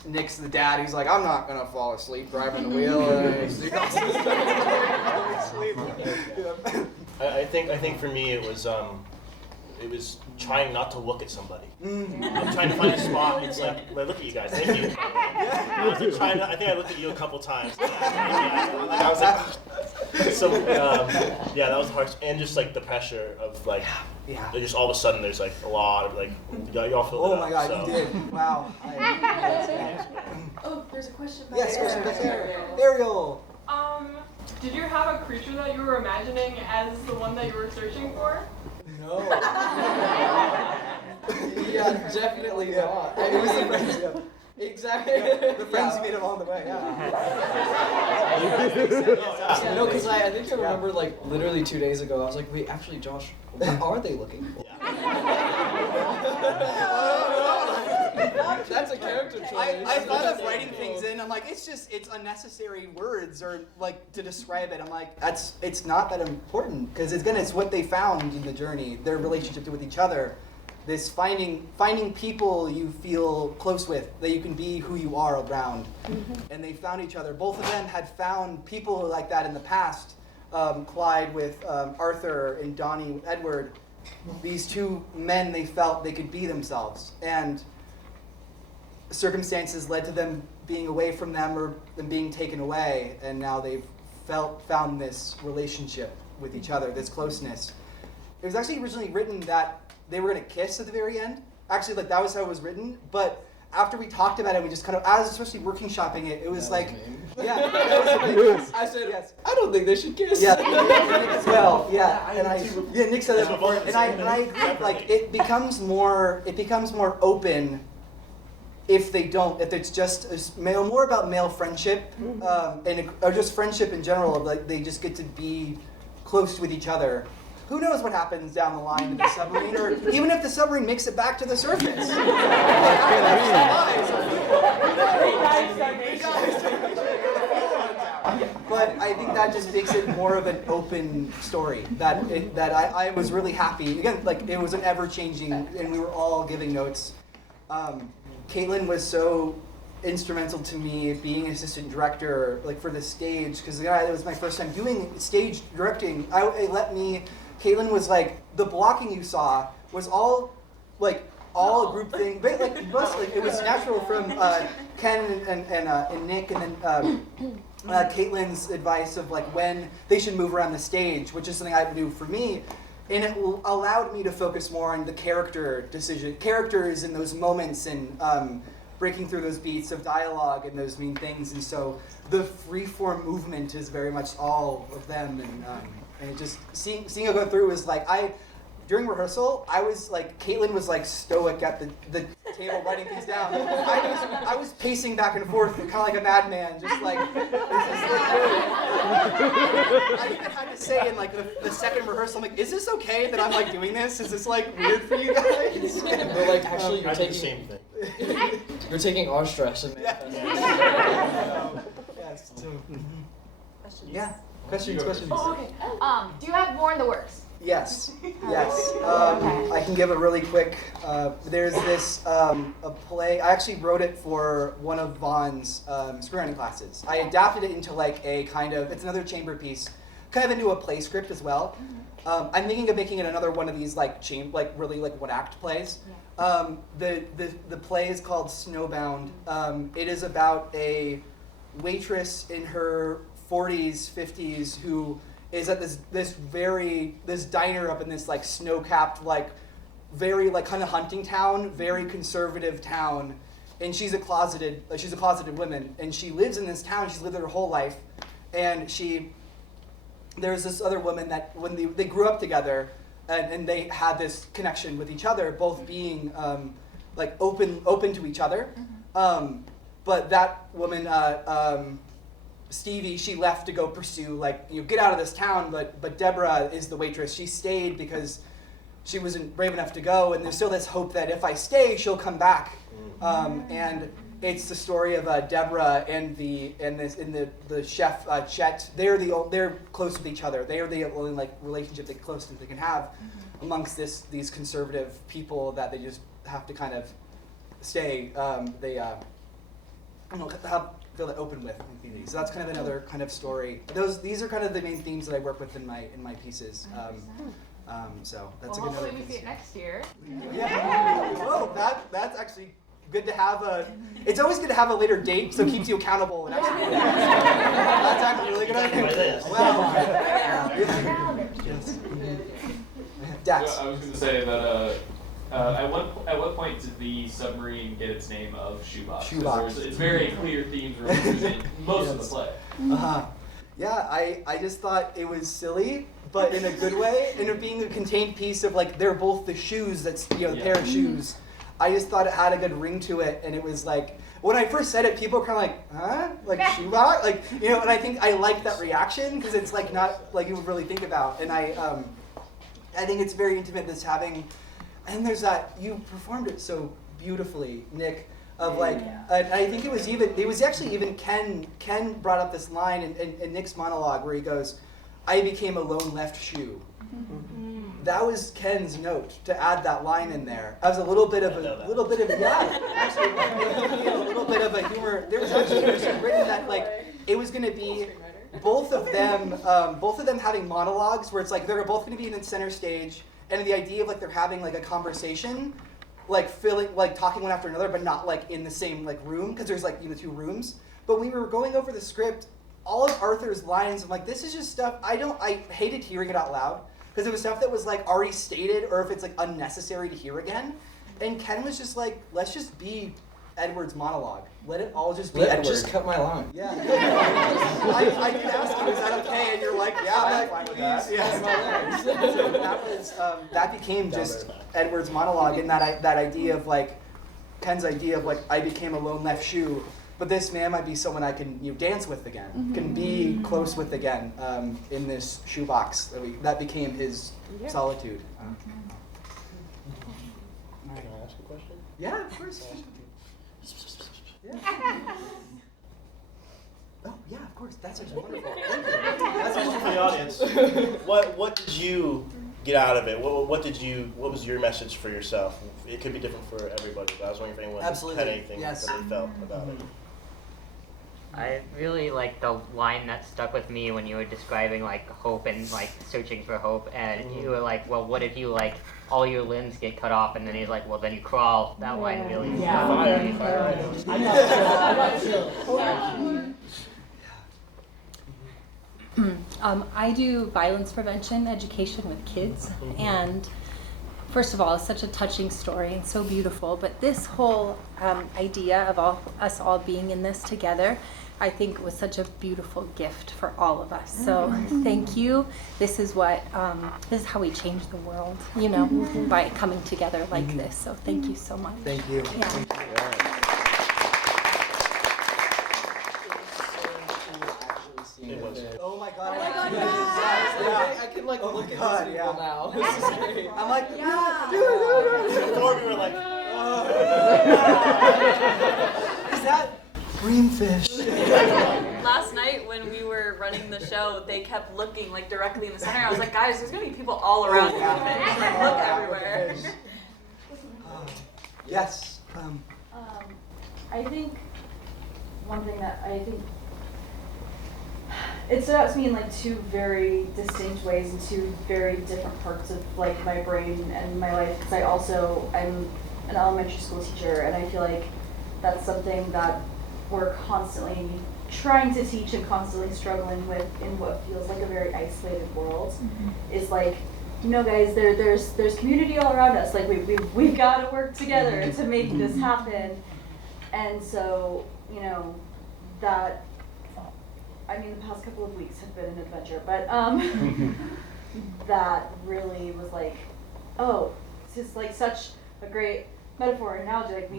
Nick's the dad, he's like, I'm not gonna fall asleep driving the wheel. I think for me it was trying not to look at somebody. I'm trying to find a spot. It's like, well, look at you guys. Thank you. I think I looked at you a couple times. I was like, so yeah, that was hard. And just like the pressure of like, just all of a sudden there's like a lot of like, y'all filled it up. Oh my God, so. you did. Wow. Oh, there's a question back Yes, there. question back there. Ariel. Did you have a creature that you were imagining as the one that you were searching for? No. Yeah, definitely not. It was the friends. Exactly. The friends you made along the way. No, because I think I remember like literally 2 days ago. I was like, wait, actually, Josh, what are they looking for? That's a character choice. I thought of writing things in. I'm like, it's unnecessary words or like to describe it. I'm like, it's not that important because it's what they found in the journey, their relationship with each other. This finding people you feel close with, that you can be who you are around. And they found each other. Both of them had found people like that in the past. Clyde with Arthur and Donnie with Edward. These two men, they felt they could be themselves. And circumstances led to them being away from them or them being taken away. And now they've found this relationship with each other, this closeness. It was actually originally written that they were going to kiss at the very end. Actually, like that was how it was written. But after we talked about it, we just kind of, especially working shopping it, it was like, I said, yes. I don't think they should kiss. Yeah, Nick as well. Yeah, Nick said that before, and I agree. Like it becomes more open if they don't. If it's just more about male friendship, or just friendship in general. Of like they just get to be close with each other. Who knows what happens down the line with the submarine, or even if the submarine makes it back to the surface. But I think that just makes it more of an open story. That I was really happy. Again, like it was an ever-changing, and we were all giving notes. Kaitlyn was so instrumental to me being an assistant director, like for the stage, because it was my first time doing stage directing. Kaitlyn was like, the blocking you saw was all a group thing, but like mostly it was natural from Ken and Nick, and then Kaitlyn's advice of like when they should move around the stage, which is something I do for me, and it allowed me to focus more on the characters in those moments and breaking through those beats of dialogue and those mean things, and so the free-form movement is very much all of them, and just seeing it go through was like during rehearsal I was like Kaitlyn was like stoic at the table writing things down. I was pacing back and forth, kind of like a madman, just like. I even had to say in like the second rehearsal, I'm like, is this okay that I'm like doing this? Is this like weird for you guys? But like actually, you're I did taking the same thing. You're taking our stress and Yes. Yeah. Questions. Oh, okay. Do you have more in the works? Yes. I can give a really quick. There's this a play. I actually wrote it for one of Vaughn's screenwriting classes. I adapted it into like a kind of. It's another chamber piece, kind of into a play script as well. I'm thinking of making it another one of these like really like one act plays. The play is called Snowbound. It is about a waitress in her 40s, 50s who is at this diner up in this like snow-capped like very like kind of hunting town, very conservative town, and she's a closeted woman, and she lives in this town. She's lived there her whole life, and there's this other woman that when they grew up together, and they had this connection with each other, both being like open to each other, but that woman. Stevie, she left to go pursue, like, get out of this town, but Deborah is the waitress. She stayed because she wasn't brave enough to go, and there's still this hope that if I stay, she'll come back. And it's the story of Deborah and the chef Chet. They're close with each other. They are the only like relationship they closest they can have amongst these conservative people that they just have to kind of stay. Feel that open with in the community. So that's kind of another kind of story. These are kind of the main themes that I work with in my pieces. So that's well, a good. Hopefully we see it next year. Yeah. Oh, that's actually good to have It's always good to have a later date, so it keeps you accountable. And actually, that's actually a really good idea. Wow. Dax. I was going to say that. At what point did the submarine get its name of Shoebox? Shoebox. It's very clear themes represented most of the play. Yeah, I just thought it was silly, but in a good way. And it being a contained piece of like they're both the shoes. That's the pair of shoes. I just thought it had a good ring to it, and it was like when I first said it, people were kind of like, huh, like Shoebox, like And I think I liked that reaction because it's like not like you would really think about. And I think it's very intimate. This having. And there's that, you performed it so beautifully, Nick, of like, and I think it was actually even Ken brought up this line in Nick's monologue where he goes, I became a lone left shoe. That was Ken's note to add that line in there. I was a little bit of a humor. There was actually written that like, it was gonna be both of them having monologues where it's like, they're both gonna be in the center stage. And the idea of like they're having like a conversation, like talking one after another, but not like in the same like room because there's like two rooms. But we were going over the script, all of Arthur's lines. I'm like, this is just stuff I hated hearing it out loud because it was stuff that was like already stated or if it's like unnecessary to hear again. And Ken was just like, let's just be Edward's monologue. Let it all just be Edward. Just cut my line. Yeah. I did ask you, is that okay? And you're like, yeah, please. Yes. So that became just Edward's monologue, and that idea of like Ken's idea of like I became a lone left shoe, but this man might be someone I can dance with again, can be close with again in this shoebox. That became his solitude. Can I ask a question? Yeah, of course. Yeah. Oh yeah, of course. That's actually wonderful. Thank you. That's a question for the audience. What did you get out of it? What was your message for yourself? It could be different for everybody, but I was wondering if anyone had anything that they felt about it. I really like the line that stuck with me when you were describing like hope and like searching for hope, and you were like, well, what if you like all your limbs get cut off, and then he's like, well, then you crawl. That line really stuck with me. I do violence prevention education with kids, and first of all, it's such a touching story and so beautiful, but this whole idea of us all being in this together I think was such a beautiful gift for all of us. So thank you. This is what this is how we change the world, you know, by coming together like this. So thank you so much. Thank you. Yeah. Thank you. Oh my god. Oh my god, yeah. I can like look at these people now. This is great. I'm like, yeah. do it. Before we were like, is that green fish? Last night when we were running the show, they kept looking like directly in the center. I was like, guys, there's gonna be people all around you. Like, look everywhere. Yes. I think one thing that I think it stood out to me in like two very distinct ways in two very different parts of like my brain and my life, because I'm an elementary school teacher, and I feel like that's something that we're constantly trying to teach and constantly struggling with in what feels like a very isolated world. Is like, you know, guys, there's community all around us. Like we've got to work together to make this happen. And so, you know, that, I mean, the past couple of weeks have been an adventure, but that really was like, oh, this is like such a great metaphor and analogy. Like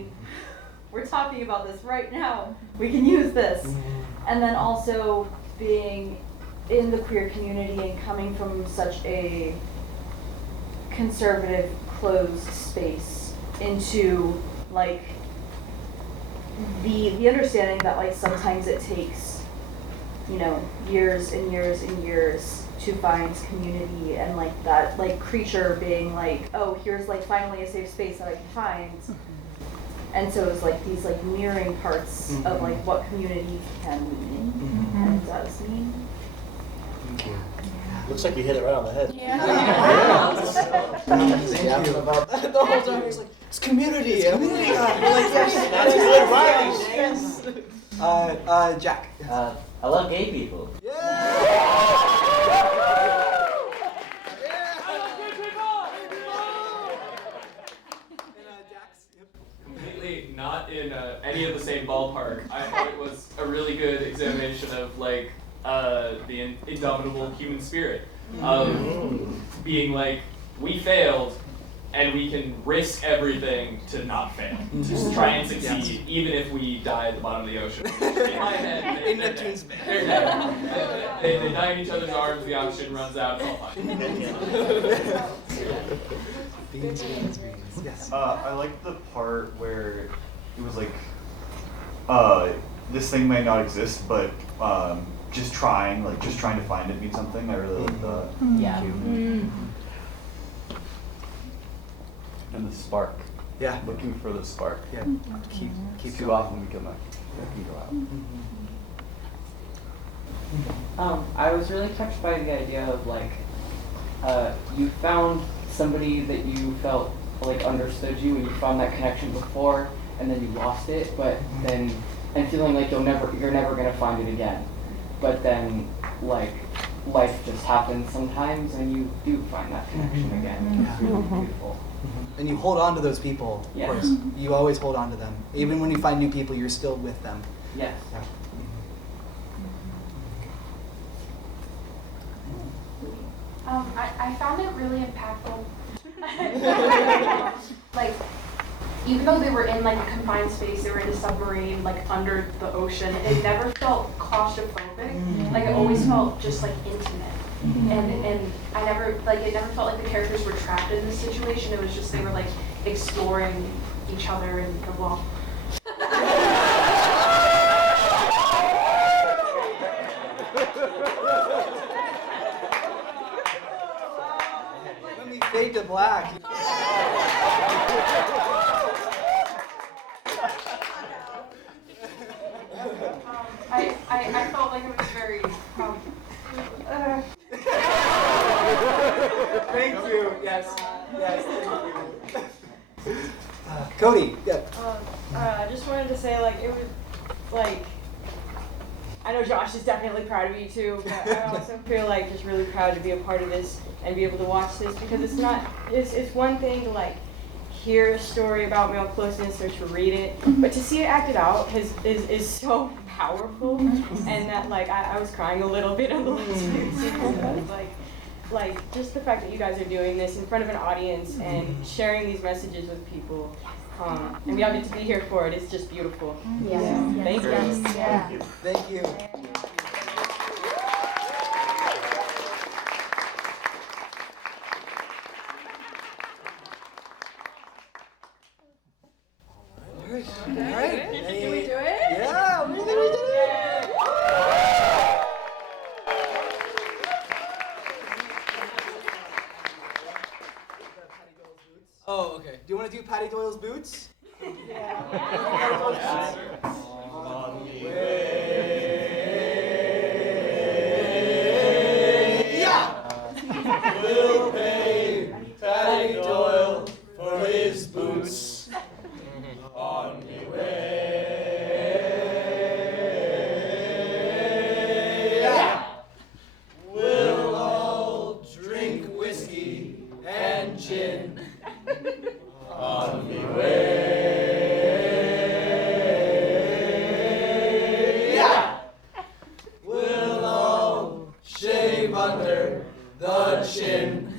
we're talking about this right now. We can use this. And then also being in the queer community and coming from such a conservative, closed space into like the understanding that like sometimes it takes, you know, years and years and years to find community, and like that like creature being like, oh, here's like finally a safe space that I can find. And so it's like these like mirroring parts of like what community can mean and does mean. Thank you. Looks like you hit it right on the head. Yeah. About that the whole time. He's like, it's community. It's community. Like, that's good, right? Yes. Jack. I love gay people. Completely not in any of the same ballpark. I thought it was a really good examination of like the indomitable human spirit of being like, we failed and we can risk everything to not fail, to just try and succeed, even if we die at the bottom of the ocean. In my head, in Neptune's Bay. They're dead. They die in each other's arms, the oxygen runs out, it's all fine. Beans. Yes. I like the part where it was like, this thing may not exist, but just trying to find it means something. I really like that. Yeah. And the spark. Yeah. Looking for the spark. Yeah. Keep too going. often we can go out. I was really touched by the idea of like, you found somebody that you felt like understood you, and you found that connection before, and then you lost it, but then, and feeling like you're never gonna find it again. But then, like, life just happens sometimes, and you do find that connection again. It's really beautiful. And you hold on to those people, of Yes. course. You always hold on to them. Even when you find new people, you're still with them. Yes. Yeah. I found it really impactful. Like, even though they were in like a confined space, they were in a submarine, like under the ocean, it never felt claustrophobic. Like it always felt just like intimate. And I never, like, it never felt like the characters were trapped in this situation. It was just they were like exploring each other and the wall. Let me fade to black. I felt like it was very. Thank you. Yes. Yes. Thank you. Cody. Yeah. I just wanted to say, like, it was like, I know Josh is definitely proud of you too, but I also feel like just really proud to be a part of this and be able to watch this, because it's not, it's one thing to like hear a story about male closeness or to read it, but to see it acted out is so powerful, and that like I was crying a little bit on the last because like just the fact that you guys are doing this in front of an audience and sharing these messages with people, and we all get to be here for it. It's just beautiful. Yes. Yeah. Thank you. Yes. Thank you. All right. Did we do it? Yeah, we did it. Oh, okay. Do you want to do Patty Doyle's boots? Yeah. On the Yeah. We'll pay Patty Doyle for his boots. On the way. Yeah. We'll all drink whiskey and gin. On the way. Yeah. We'll all shave under the chin.